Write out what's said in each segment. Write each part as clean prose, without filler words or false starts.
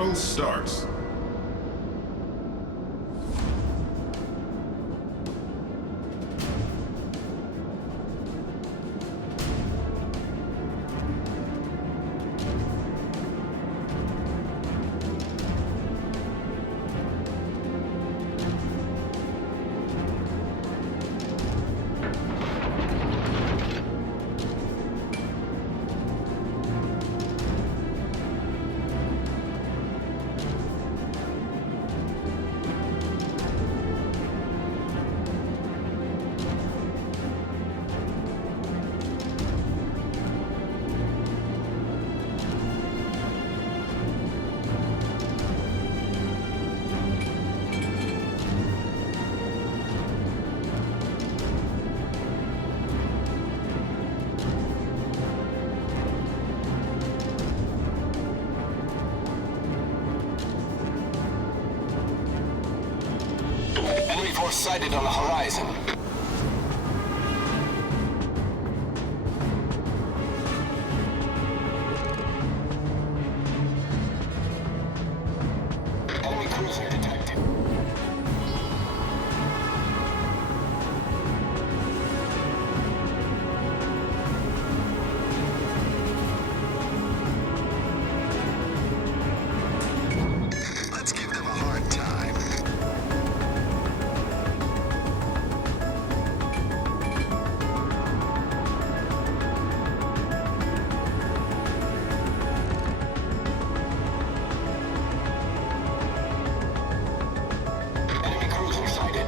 battle starts. Enemy force sighted on the horizon. Enemy cruiser detected. Let's give them a hard time. Enemy cruiser sighted.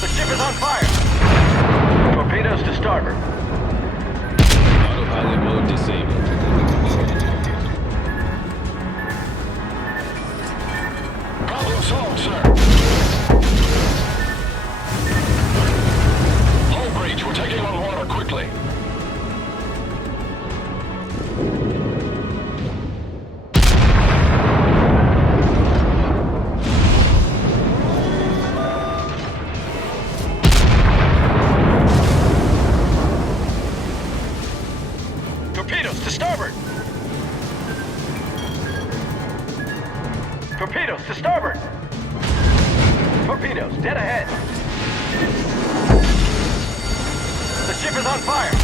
The ship is on fire! Torpedoes to starboard. Autopilot mode disabled. Cruiser detected. Problem solved, sir. Hull breach, we're taking on water quickly. Torpedoes to starboard! Torpedoes to starboard! Torpedoes dead ahead! The ship is on fire!